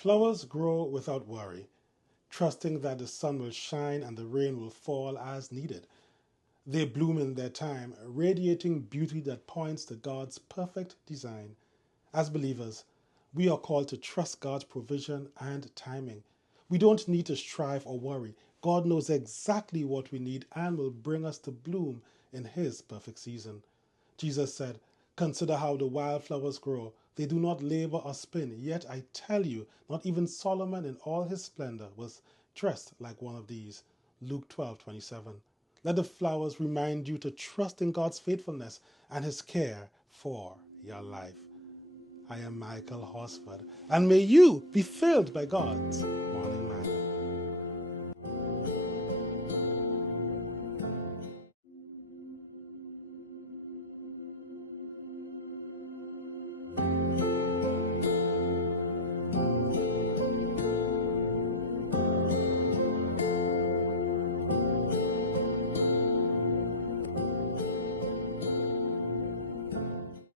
Flowers grow without worry, trusting that the sun will shine and the rain will fall as needed. They bloom in their time, radiating beauty that points to God's perfect design. As believers, we are called to trust God's provision and timing. We don't need to strive or worry. God knows exactly what we need and will bring us to bloom in His perfect season. Jesus said, "Consider how the wildflowers grow. They do not labor or spin. Yet I tell you, not even Solomon in all his splendor was dressed like one of these." Luke 12:27. Let the flowers remind you to trust in God's faithfulness and His care for your life. I am Michael Horsford, and may you be filled by God's morning